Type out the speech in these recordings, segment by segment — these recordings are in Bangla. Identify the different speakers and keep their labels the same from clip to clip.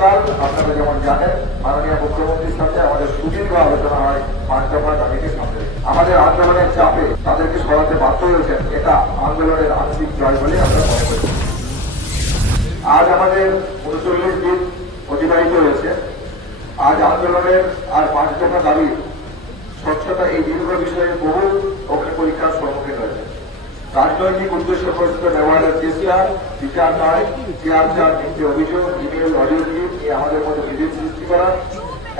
Speaker 1: গতকাল আপনারা যেমন জানেন, মাননীয় মুখ্যমন্ত্রীর সাথে আমাদের সুদীর্ঘ আলোচনা হয় পাঁচ দফা সামনে। আমাদের আন্দোলনের চাপে তাদেরকে সরাতে বাধ্য হয়েছেন, এটা আন্দোলনের আংশিক জয় বলে আমরা মনে করি। আজ আমাদের উনচল্লিশ দিন অতিবাহিত হয়েছে। আজ আন্দোলনের আর পাঁচ দফা দাবির স্বচ্ছতা এই দীর্ঘ বিষয়ে বহু অগ্নি পরীক্ষার সম্মুখীন হয়েছে রাজনৈতিক উদ্দেশ্য প্রস্তুত ব্যবহারের চেষ্টা, বিচার নয় চেয়ার চার মিথ্যে অভিযোগ ইমেল অডিও ক্লিপ নিয়ে আমাদের মধ্যে বিভেদ সৃষ্টি করা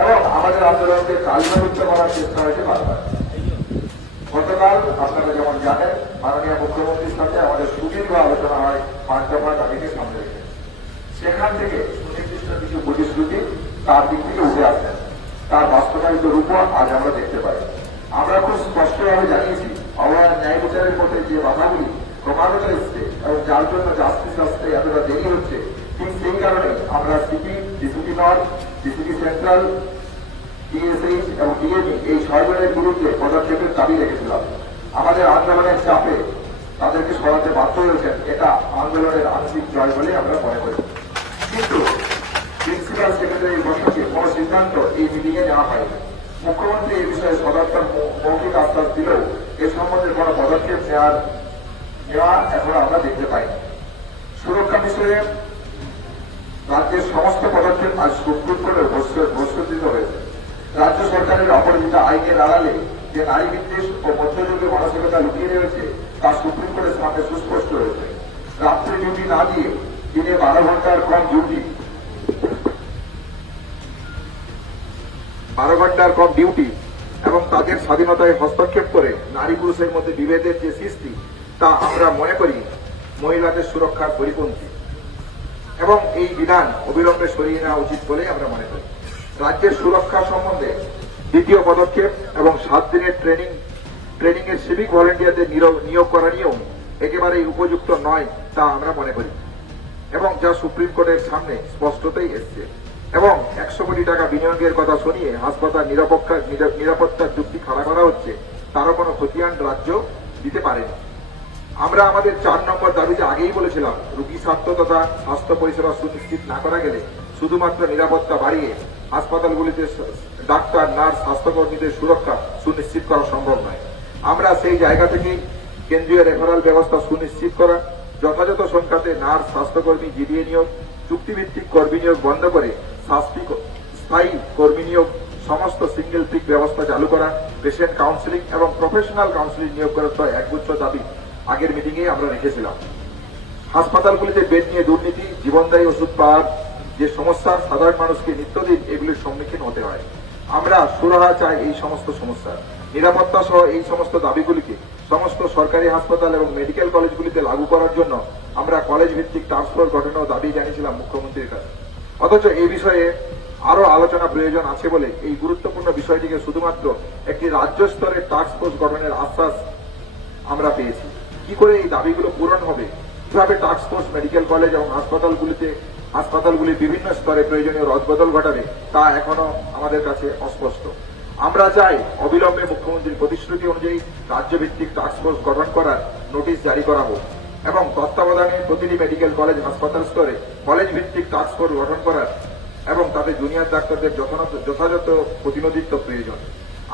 Speaker 1: এবং আমাদের আন্দোলনকে কালবিলুপ্ত করার চেষ্টা হয়েছে বারবার। গতকাল, আপনারা যেমন জানেন, মাননীয় মুখ্যমন্ত্রীর সাথে আমাদের সুদীর্ঘ আলোচনা হয় পাঁচ দফা সামনে রেখে। সেখান থেকে সুনির্দিষ্ট কিছু প্রতিশ্রুতি তার দিক থেকে উঠে আসেন তার বাস্তবায়িত রূপ আজ আমরা দেখতে পাই। আমরা খুব স্পষ্টভাবে জানিয়েছি অবহার ন্যায় বিচারের যে বাধাগুলি ক্রমাগত এসছে। যার জন্য জাস্টিস আসতে এতটা দেরি হচ্ছে, ঠিক সেই কারণে আমরা CP DCP north DCP central DSH এবং ডিএবি এই ছয়জনের বিরুদ্ধে পদক্ষেপের দাবি রেখেছিলাম। আমাদের আন্দোলনের চাপে তাদেরকে সরাতে বাধ্য হয়েছেন। এটা আন্দোলনের আংশিক জয় বলে আমরা মনে করি। কিন্তু প্রিন্সিপাল সেক্রেটারির বসকে কোন সিদ্ধান্ত এই মিটিং এ নেওয়া হয়নি। মুখ্যমন্ত্রী এই বিষয়ে সদর্থক মৌখিক আশ্বাস দিলেও এ সম্বন্ধে কোন পদক্ষেপ নেওয়ার, নেওয়া এখন আমরা দেখতে পাইনি সুরক্ষা বিষয়ে রাজ্যের সমস্ত পদক্ষেপ আজ সুপ্রিম কোর্টে বস্তুকৃত হয়েছে। রাজ্য সরকারের অপরাজিত আইনের আড়ালে যে নারী বিদ্বেষ ও মধ্যযুগের মানসিকতা লুকিয়ে রয়েছে, তা সুপ্রিম কোর্টের সামনে সুস্পষ্ট হয়েছে। রাত্রে ডিউটি না দিয়ে দিনে বারো ঘণ্টার কম ডিউটি। বারো ঘণ্টার কম ডিউটি? এবং তাদের স্বাধীনতায় হস্তক্ষেপ করে নারী পুরুষের মধ্যে বিভেদের যে সৃষ্টি, তা আমরা মনে করি মহিলাদের সুরক্ষার পরিপন্থী। এবং এই বিধান অবিলম্বে সরিয়ে নেওয়া উচিত বলে আমরা মনে করি। রাজ্যের সুরক্ষা সম্বন্ধে দ্বিতীয় পদক্ষেপ এবং সাত দিনের ট্রেনিং ট্রেনিং এর সিভিক ভলেন্টিয়ারদের নিয়োগ করা নিয়েও একেবারেই উপযুক্ত নয় তা আমরা মনে করি। এবং যা সুপ্রিম কোর্টের সামনে স্পষ্টতই এসছে। এবং একশো কোটি টাকা বিনিয়োগের কথা শুনিয়ে হাসপাতাল নিরাপত্তা নিরাপত্তার যুক্তি খাড়া করা হচ্ছে, তারও কোনো খতিয়ান রাজ্য দিতে পারেনি। আমরা আমাদের চার নম্বর দাবিতে আগেই বলেছিলাম, রোগী স্বার্থ তথা স্বাস্থ্য পরিষেবা সুনিশ্চিত না করা গেলে শুধুমাত্র নিরাপত্তা বাড়িয়ে হাসপাতালগুলিতে ডাক্তার, নার্স, স্বাস্থ্যকর্মীদের সুরক্ষা সুনিশ্চিত করা সম্ভব নয়। আমরা সেই জায়গা থেকেই কেন্দ্রীয় রেফারাল ব্যবস্থা সুনিশ্চিত করা, যথাযথ সংখ্যাতে নার্স, স্বাস্থ্যকর্মী, জিডিএ নিয়োগ, চুক্তিভিত্তিক কর্মী নিয়োগ বন্ধ করে শাস্তি স্থায়ী কর্মী নিয়োগ, সমস্ত সিঙ্গেল পিক ব্যবস্থা চালু করা পেশেন্ট কাউন্সিলিং এবং প্রফেশনাল কাউন্সিলিং নিয়োগ করার তো একগুচ্ছ দাবি আগের মিটিংয়ে আমরা রেখেছিলাম। হাসপাতালগুলিতে বেড নিয়ে দুর্নীতি, জীবনদায়ী ওষুধ পাওয়ার যে সমস্যা, সাধারণ মানুষকে নিত্যদিন এগুলির সম্মুখীন হতে হয়। আমরা সুরাহা চাই এই সমস্ত সমস্যা নিরাপত্তা সহ এই সমস্ত দাবিগুলিকে সমস্ত সরকারি হাসপাতাল এবং মেডিকেল কলেজগুলিতে লাগু করার জন্য আমরা কলেজ ভিত্তিক টাস্কফোর্স গঠনের দাবি জানিয়েছিলাম মুখ্যমন্ত্রীর কাছে। অথচ এই বিষয়ে আরও আলোচনা প্রয়োজন আছে বলে এই গুরুত্বপূর্ণ বিষয়টিকে শুধুমাত্র একটি রাজ্য স্তরের টাস্কফোর্স গঠনের আশ্বাস আমরা পেয়েছি। কি করে এই দাবিগুলো পূরণ হবে? কীভাবে টাস্কফোর্স মেডিকেল কলেজ এবং হাসপাতালগুলিতে, হাসপাতালগুলির বিভিন্ন স্তরে প্রয়োজনীয় রদবদল ঘটাবে তা এখনও আমাদের কাছে অস্পষ্ট। আমরা চাই অবিলম্বে মুখ্যমন্ত্রীর প্রতিশ্রুতি অনুযায়ী রাজ্যভিত্তিক টাস্কফোর্স গঠন করার নোটিশ জারি করা হোক। এবং তত্ত্বাবধানে প্রতিটি মেডিকেল কলেজ হাসপাতাল স্তরে কলেজ ভিত্তিক টাস্কফোর্স গঠন করার এবং তাদের জুনিয়র ডাক্তারদের যথাযথ প্রতিনিধিত্ব প্রয়োজন।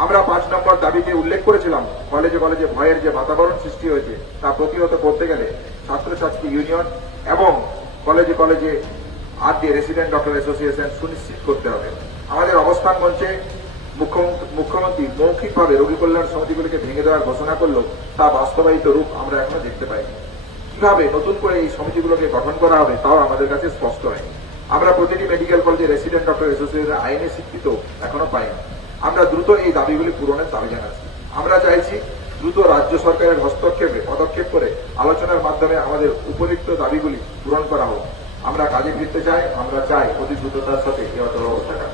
Speaker 1: আমরা পাঁচ নম্বর দাবিতে উল্লেখ করেছিলাম কলেজে কলেজে ভয়ের যে বাতাবরণ সৃষ্টি হয়েছে, তা প্রতিহত করতে গেলে ছাত্রছাত্রী ইউনিয়ন এবং কলেজে কলেজে আর ডি রেসিডেন্ট ডক্টর অ্যাসোসিয়েশন সুনিশ্চিত করতে হবে। আমাদের অবস্থান মঞ্চে মুখ্যমন্ত্রী মৌখিকভাবে রোগী কল্যাণ সমিতিগুলিকে ভেঙে দেওয়ার ঘোষণা করলেও তা বাস্তবায়িত রূপ আমরা এখনও দেখতে পাইনি। কীভাবে নতুন করে এই সমিতিগুলোকে গঠন করা হবে, তাও আমাদের কাছে স্পষ্ট হয়নি আমরা প্রতিটি মেডিকেল কলেজে রেসিডেন্ট ডক্টর অ্যাসোসিয়েশন আইনে স্বীকৃত এখনও পাইনি। আমরা দ্রুত এই দাবিগুলি পূরণের দাবি জানাচ্ছি। আমরা চাইছি দ্রুত রাজ্য সরকারের হস্তক্ষেপে, পদক্ষেপ করে আলোচনার মাধ্যমে আমাদের উপযুক্ত দাবিগুলি পূরণ করা হোক। আমরা কাজে ফিরতে চাই, আমরা চাই অতি দ্রুততার সাথে এ অচল অবস্থাটা